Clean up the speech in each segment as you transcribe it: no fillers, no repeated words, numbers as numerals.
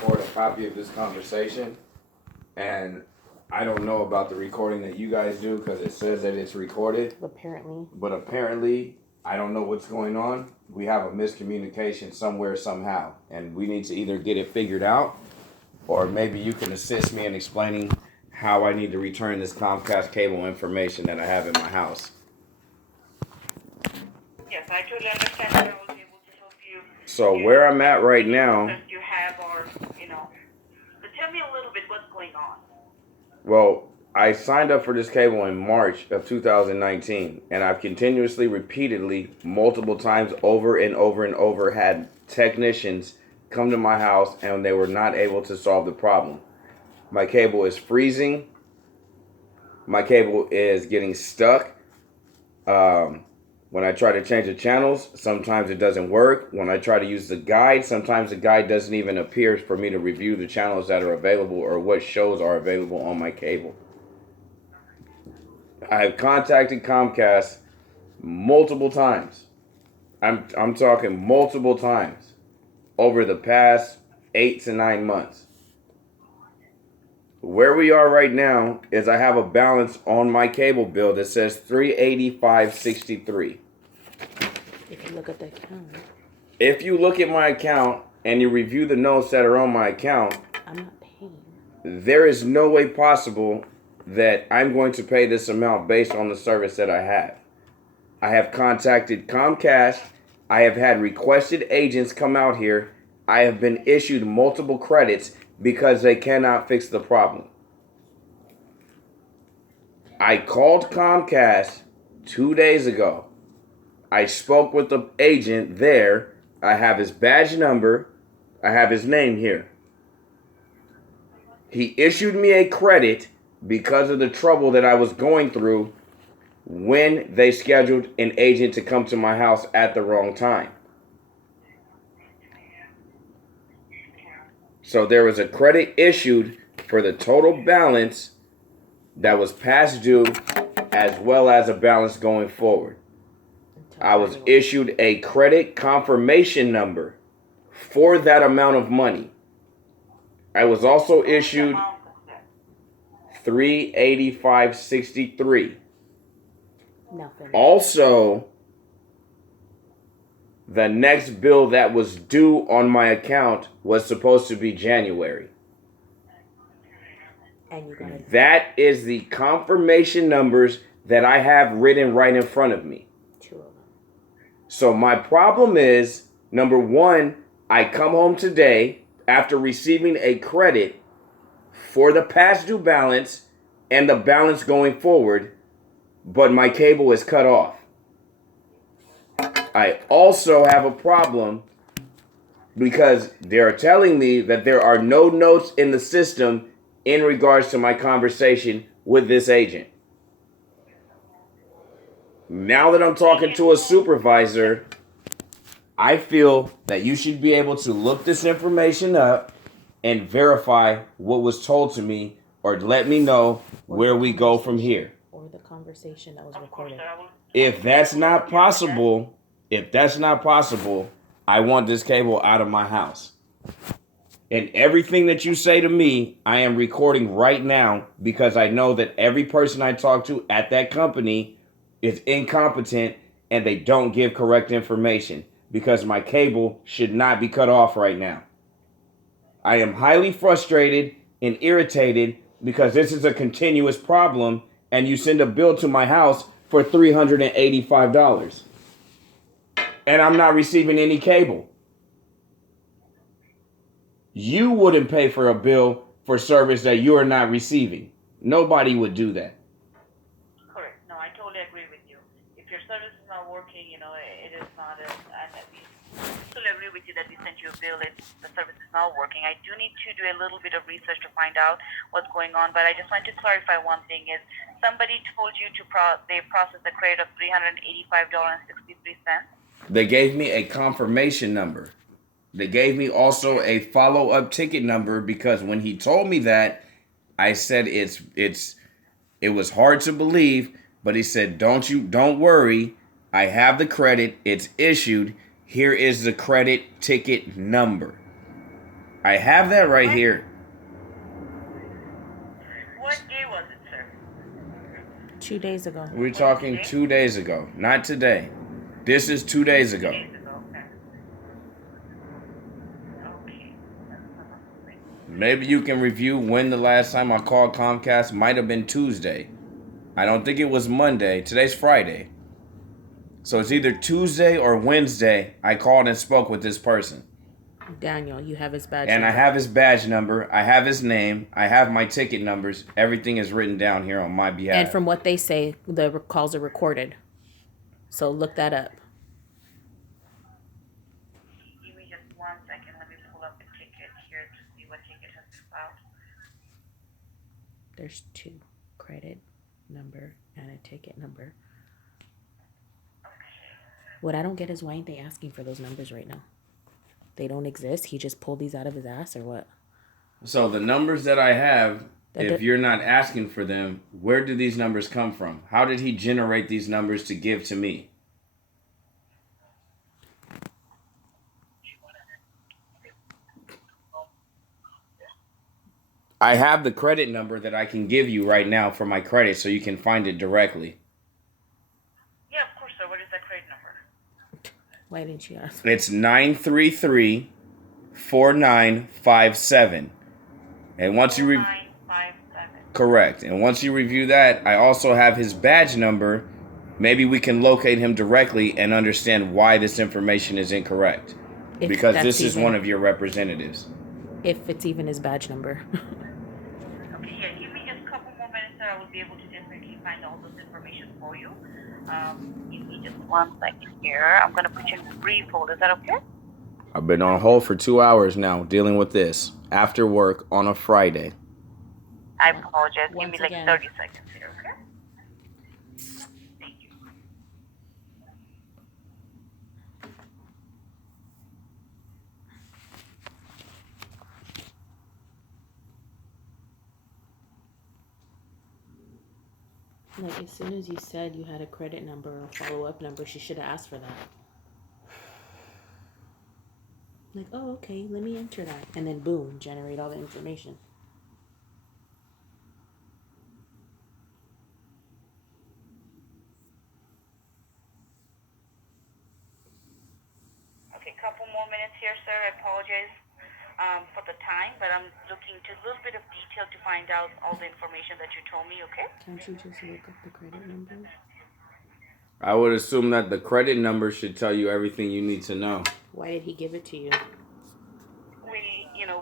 record a copy of this conversation, and I don't know about the recording that you guys do because it says that it's recorded. But apparently, I don't know what's going on. We have a miscommunication somewhere, somehow, and we need to either get it figured out, or maybe you can assist me in explaining how I need to return this Comcast cable information that I have in my house. Yes, I totally understand that I will be able to help you. So where I'm at right now, you have, or but tell me a little bit what's going on. well, I signed up for this cable in March of 2019, and I've continuously, repeatedly, multiple times over and over and over had technicians come to my house, and they were not able to solve the problem. My cable is freezing. My cable is getting stuck. When I try to change the channels, sometimes it doesn't work. When I try to use the guide, sometimes the guide doesn't even appear for me to review the channels that are available or what shows are available on my cable. I have contacted Comcast multiple times. I'm talking multiple times over the past 8 to 9 months. Where we are right now is I have a balance on my cable bill that says $385.63. If you look at the account. If you look at my account and you review the notes that are on my account, I'm not paying. there is no way possible that I'm going to pay this amount based on the service that I have. I have contacted Comcast. I have had requested agents come out here. I have been issued multiple credits because they cannot fix the problem. I called Comcast 2 days ago. I spoke with the agent there. I have his badge number. I have his name here. He issued me a credit because of the trouble that I was going through when they scheduled an agent to come to my house at the wrong time. So there was a credit issued for the total balance that was past due, as well as a balance going forward. I was issued a credit confirmation number for that amount of money. I was also issued $385.63. Nothing. Also, the next bill that was due on my account was supposed to be January. And you got it. That is the confirmation numbers that I have written right in front of me. 2 of them. So my problem is, number one, I come home today after receiving a credit for the past due balance and the balance going forward, but my cable is cut off. I also have a problem because they're telling me that there are no notes in the system in regards to my conversation with this agent. Now that I'm talking to a supervisor, I feel that you should be able to look this information up and verify what was told to me, or let me know where we go from here. Or the conversation that was recorded. If that's not possible, I want this cable out of my house. And everything that you say to me, I am recording right now because I know that every person I talk to at that company is incompetent and they don't give correct information, because my cable should not be cut off right now. I am highly frustrated and irritated because this is a continuous problem, and you send a bill to my house for $385. And I'm not receiving any cable. You wouldn't pay for a bill for service that you are not receiving. Nobody would do that. Correct. No, I totally agree with you. If your service is not working, it is not and we totally agree with you that we sent you a bill if the service is not working. I do need to do a little bit of research to find out what's going on, but I just want to clarify one thing is somebody told you they processed a credit of $385.63. They gave me a confirmation number. They gave me also a follow-up ticket number because when he told me that, I said it was hard to believe, but he said, don't worry, I have the credit, it's issued, here is the credit ticket number. I have that right here. What day was it, sir? 2 days ago. We're talking 2 days ago, not today. This is 2 days ago. 2 days ago, okay. Okay. Maybe you can review when the last time I called Comcast might have been Tuesday. I don't think it was Monday. Today's Friday. So it's either Tuesday or Wednesday I called and spoke with this person. Daniel, you have his badge And number. I have his badge number. I have his name. I have my ticket numbers. Everything is written down here on my behalf. And from what they say, the calls are recorded. So look that up. Give me just 1 second. Let me pull up the ticket here to see what ticket has been filed. There's 2, credit number and a ticket number. What I don't get is why ain't they asking for those numbers right now? They don't exist? He just pulled these out of his ass or what? So the numbers that I have, if you're not asking for them, where do these numbers come from? How did he generate these numbers to give to me? I have the credit number that I can give you right now for my credit so you can find it directly. Yeah, of course, sir. What is that credit number? Why didn't you ask? It's 933-4957. And once you 4957. correct. And once you review that, I also have his badge number. Maybe we can locate him directly and understand why this information is incorrect. Because this is one of your representatives. If it's even his badge number. Okay, yeah, give me just a couple more minutes, sir. I will be able to definitely find all those information for you. Give me just 1 second here. I'm going to put you in a brief hold. Is that okay? I've been on hold for 2 hours now dealing with this after work on a Friday. I apologize. Give me Once like again. 30 seconds here, okay? Thank you. Like, as soon as you said you had a credit number or a follow-up number, she should have asked for that. Like, oh, okay, let me enter that. And then, boom, generate all the information. Okay, couple more minutes here, sir. I apologize for the time, but I'm looking into a little bit of detail to find out all the information that you told me, okay? Can't you just look up the credit number? I would assume that the credit number should tell you everything you need to know. Why did he give it to you?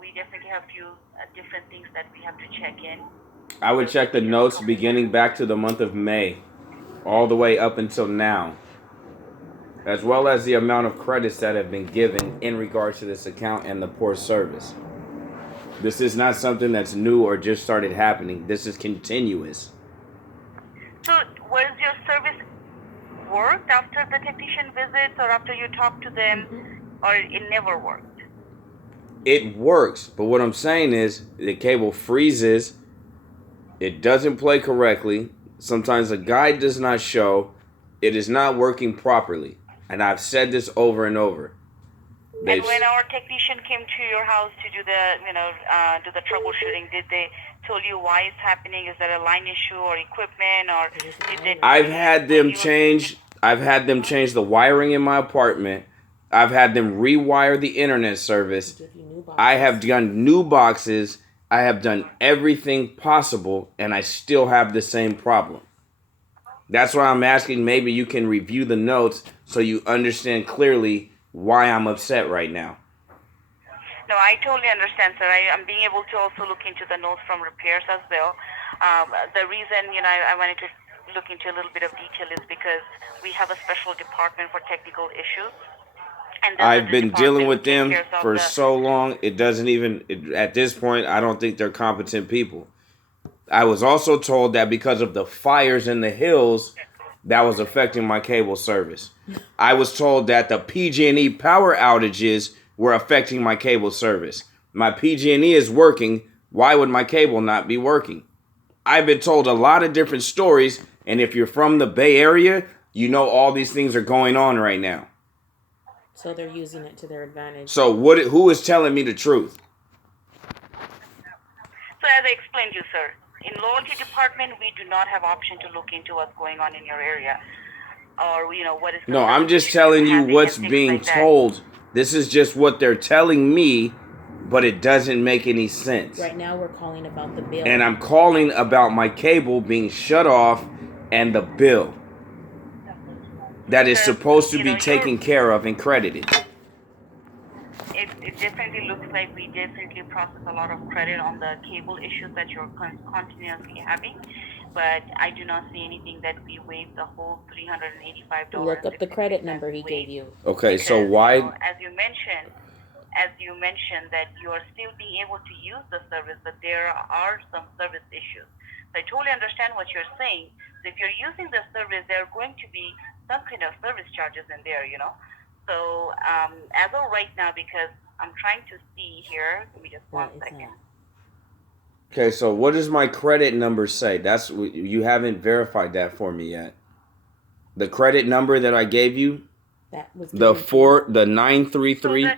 We definitely have a few different things that we have to check in. I would check the notes beginning back to the month of May, all the way up until now, as well as the amount of credits that have been given in regards to this account and the poor service. This is not something that's new or just started happening. This is continuous. So, was your service worked after the technician visits or after you talked to them, or it never worked? It works, but what I'm saying is the cable freezes. It doesn't play correctly. Sometimes the guide does not show. It is not working properly. And I've said this over and over. And when our technician came to your house to do the troubleshooting, did they tell you why it's happening? Is that a line issue or equipment, or did they? I've had them change the wiring in my apartment. I've had them rewire the internet service. I have done new boxes. I have done everything possible, and I still have the same problem. That's why I'm asking, maybe you can review the notes so you understand clearly why I'm upset right now. No, I totally understand, sir. I'm being able to also look into the notes from repairs as well. The reason, I wanted to look into a little bit of detail is because we have a special department for technical issues. And I've been dealing with them for so long, it doesn't even, at this point, I don't think they're competent people. I was also told that because of the fires in the hills, that was affecting my cable service. I was told that the PG&E power outages were affecting my cable service. My PG&E is working. Why would my cable not be working? I've been told a lot of different stories, and if you're from the Bay Area, you know all these things are going on right now. So they're using it to their advantage. So who is telling me the truth? as I explained you, sir, in loyalty department, we do not have option to look into what's going on in your area, or what is the No, I'm service just issue you're telling you having what's and things being like that. told. This is just what they're telling me, but it doesn't make any sense. Right now we're calling about the bill. And I'm calling about my cable being shut off and the bill that is Because, supposed to be taken care of and credited. It definitely looks like we definitely process a lot of credit on the cable issues that you're continuously having, but I do not see anything that we waived the whole $385. Look up the credit number he gave you. Okay, because, so why? as you mentioned that you are still being able to use the service, but there are some service issues. So I totally understand what you're saying. So if you're using the service, there are going to be some kind of service charges in there, So as of right now, because I'm trying to see here, give me just one second. Okay, so what does my credit number say? You haven't verified that for me yet. The credit number that I gave you, that was the 933. So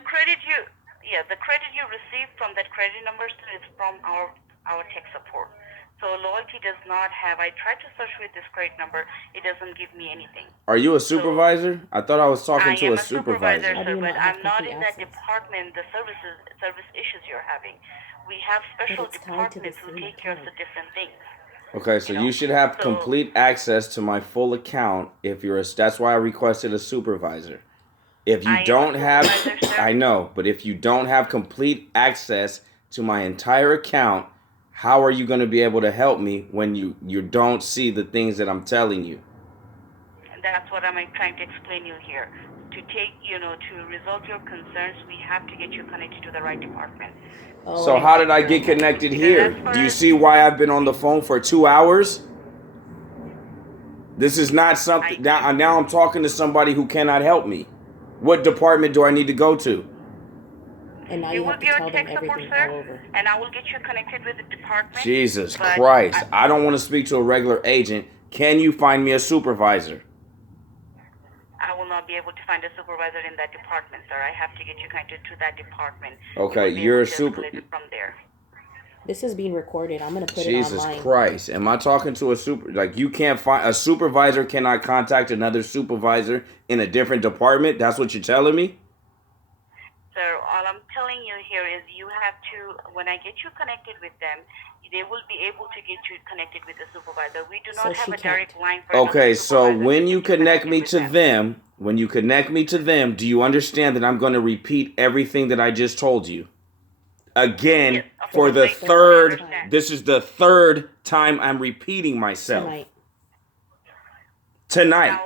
the credit you received from that credit number is from our tech support. So loyalty does not have. I tried to search with this credit number. It doesn't give me anything. Are you a supervisor? I thought I was talking to a supervisor. Sir, but I'm not in that department. The service issues you're having. We have special departments who take care of the different things. Okay, so you should have complete access to my full account if you're that's why I requested a supervisor. If you don't have, I know, but if you don't have complete access to my entire account, how are you going to be able to help me when you don't see the things that I'm telling you? That's what I'm trying to explain you here. To resolve your concerns, we have to get you connected to the right department. So how did I get connected here? Do you see why I've been on the phone for 2 hours? This is not something. Now I'm talking to somebody who cannot help me. What department do I need to go to? And now you have to tell them everything all over. And I will get you connected with the department. Jesus Christ. I don't want to speak to a regular agent. Can you find me a supervisor? I will not be able to find a supervisor in that department, sir. I have to get you connected to that department. Okay, you're a super. From there. This is being recorded. I'm gonna put Jesus it online. Jesus Christ! Am I talking to a super? Like you can't find a supervisor cannot contact another supervisor in a different department? That's what you're telling me? Sir, all I'm telling you here is you have to. When I get you connected with them, they will be able to get you connected with the supervisor. We do not have a direct line for. Okay, so when you connect me to them, do you understand that I'm going to repeat everything that I just told you? Again, for the third, this is the third time I'm repeating myself. Tonight.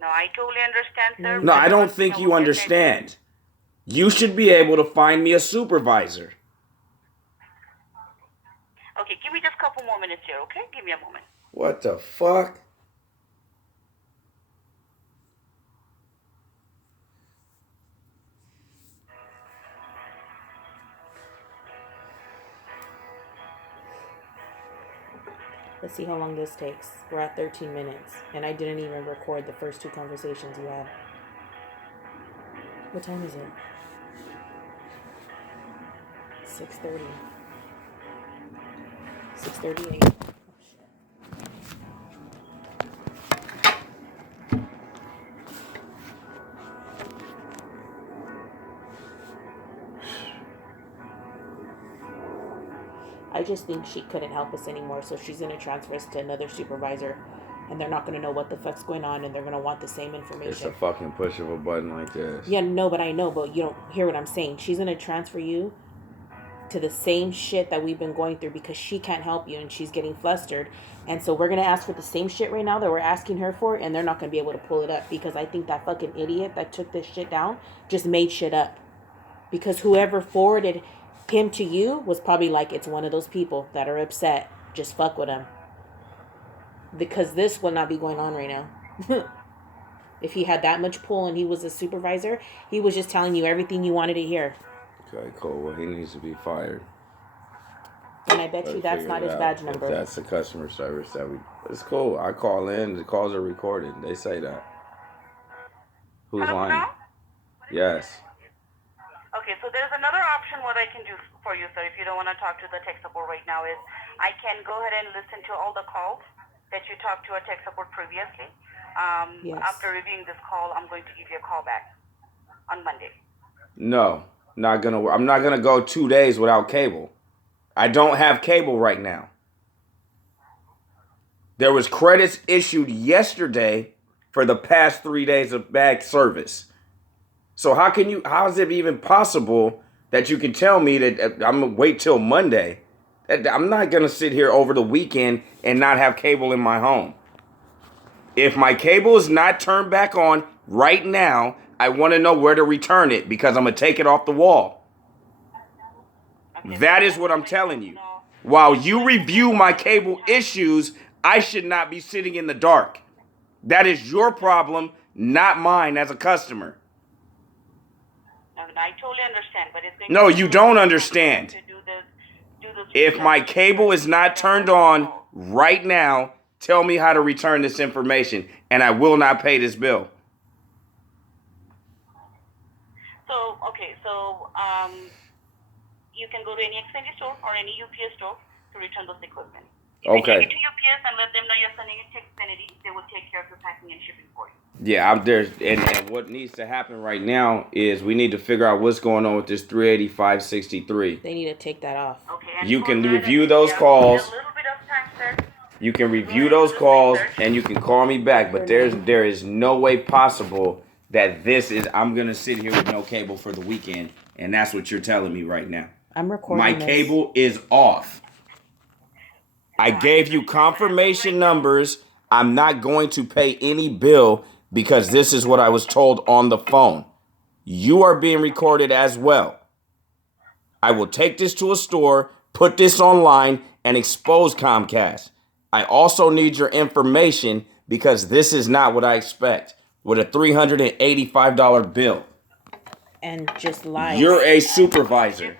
No, I totally understand, sir. No, I don't think you understand. You should be able to find me a supervisor. Okay, give me just a couple more minutes here, okay? Give me a moment. What the fuck? Let's see how long this takes. We're at 13 minutes, and I didn't even record the first two conversations you had. What time is it? 6:30. 6:38. Oh, shit. I just think she couldn't help us anymore, so she's going to transfer us to another supervisor, and they're not going to know what the fuck's going on, and they're going to want the same information. It's a fucking push of a button like this. Yeah, no, but I know, but you don't hear what I'm saying. She's going to transfer you to the same shit that we've been going through because she can't help you, and she's getting flustered. And so we're going to ask for the same shit right now that we're asking her for, and they're not going to be able to pull it up because I think that fucking idiot that took this shit down just made shit up. Because whoever forwarded him to you was probably like, it's one of those people that are upset. Just fuck with him. Because this would not be going on right now. If he had that much pull and he was a supervisor, he was just telling you everything you wanted to hear. Okay, cool. Well, he needs to be fired. And I bet you that's not his badge number. That's the customer service that we... It's cool. I call in. The calls are recorded. They say that. Who's lying? Yes. Okay, so there's another option what I can do for you, sir, if you don't want to talk to the tech support right now, is I can go ahead and listen to all the calls that you talked to our tech support previously. Yes. After reviewing this call, I'm going to give you a call back on Monday. No, not gonna work. I'm not gonna go 2 days without cable. I don't have cable right now. There was credits issued yesterday for the past 3 days of bad service. So how is it even possible that you can tell me that I'm gonna wait till Monday? I'm not gonna sit here over the weekend and not have cable in my home. If my cable is not turned back on right now, I want to know where to return it because I'm gonna take it off the wall. Okay, That so is what I'm telling you. no. While you review my cable issues, I should not be sitting in the dark. That is your problem, not mine as a customer. I mean, I totally understand, but it's going No, to you don't understand. to do this If my cable is not turned on right now, tell me how to return this information, and I will not pay this bill. So, okay, so you can go to any Xfinity store or any UPS store to return those equipment. If you take it to UPS and let them know you're sending it to Xfinity, they will take care of the packing and shipping for you. Yeah, and what needs to happen right now is we need to figure out what's going on with this 385.63. They need to take that off. Okay, and You for can that, review those calls. A little bit of time, sir. You can review those calls and you can call me back, but there is no way possible that I'm gonna sit here with no cable for the weekend, and that's what you're telling me right now. I'm recording My this. cable is off. I gave you confirmation numbers. I'm not going to pay any bill because this is what I was told on the phone. You are being recorded as well. I will take this to a store, put this online, and expose Comcast. I also need your information because this is not what I expect with a $385 bill. And just lies. You're a supervisor.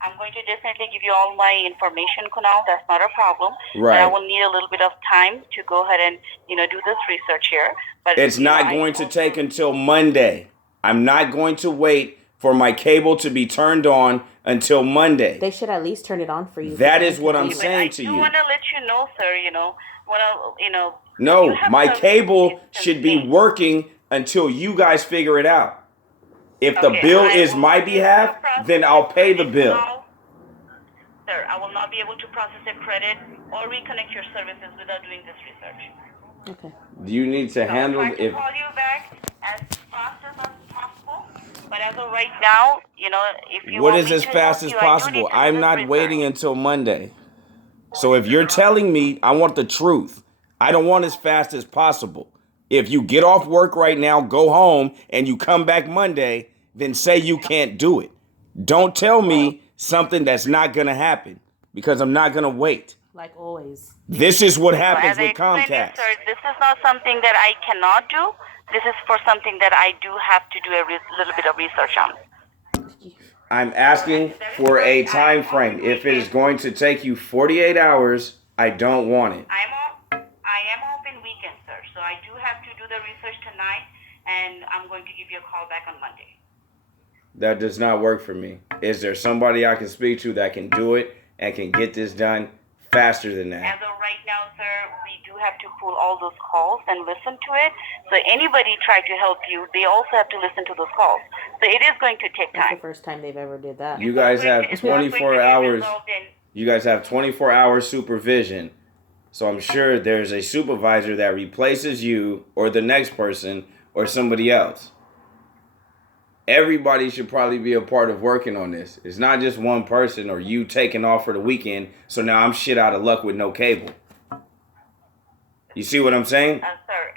I'm going to definitely give you all my information, Kunal. That's not a problem. Right. But I will need a little bit of time to go ahead and do this research here. But it's not going to take until Monday. I'm not going to wait for my cable to be turned on until Monday. They should at least turn it on for you. That is what I'm saying to you. I want to let you know, sir. No, my cable should be working until you guys figure it out. If the bill is my behalf, then I'll pay the bill. Sir, I will not be able to process a credit or reconnect your services without doing this research. Okay. You need to handle I'll try to call you back as fast as possible. But as of right now, if you what is as fast as possible? I'm not waiting until Monday. So if you're telling me, I want the truth. I don't want as fast as possible. If you get off work right now, go home, and you come back Monday, then say you can't do it. Don't tell me something that's not going to happen because I'm not going to wait. Like always. This is what happens with Comcast. Sir, this is not something that I cannot do. This is for something that I do have to do a little bit of research on. I'm asking for a time frame. If it is going to take you 48 hours, I don't want it. I am off in weekend, sir. So I do have to do the research tonight, and I'm going to give you a call back on Monday. That does not work for me. Is there somebody I can speak to that can do it and can get this done faster than that? As of right now, sir, we do have to pull all those calls and listen to it. So anybody try to help you, they also have to listen to those calls. So it is going to take time. That's the first time they've ever did that. You guys have 24 hours. You guys have 24 hours supervision. So I'm sure there's a supervisor that replaces you or the next person or somebody else. Everybody should probably be a part of working on this. It's not just one person or you taking off for the weekend, so now I'm shit out of luck with no cable. You see what I'm saying? Sir,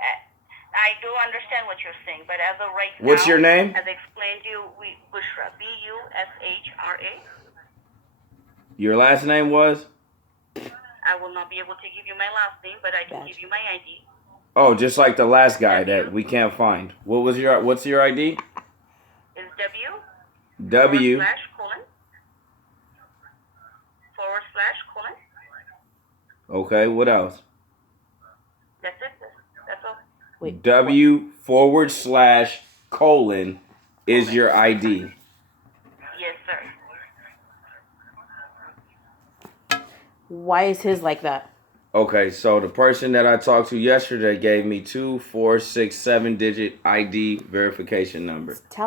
I do understand what you're saying, but as of right now... What's your name? As I explained to you, Bushra, Bushra. Your last name was? I will not be able to give you my last name, but I can give you my ID. Oh, just like the last guy that we can't find. What's your ID? It's W. // Okay, what else? That's it. That's all. Wait, W // is your ID. Yes, sir. Why is his like that? Okay, so the person that I talked to yesterday gave me 2, 4, 6, 7 digit ID verification number. Tell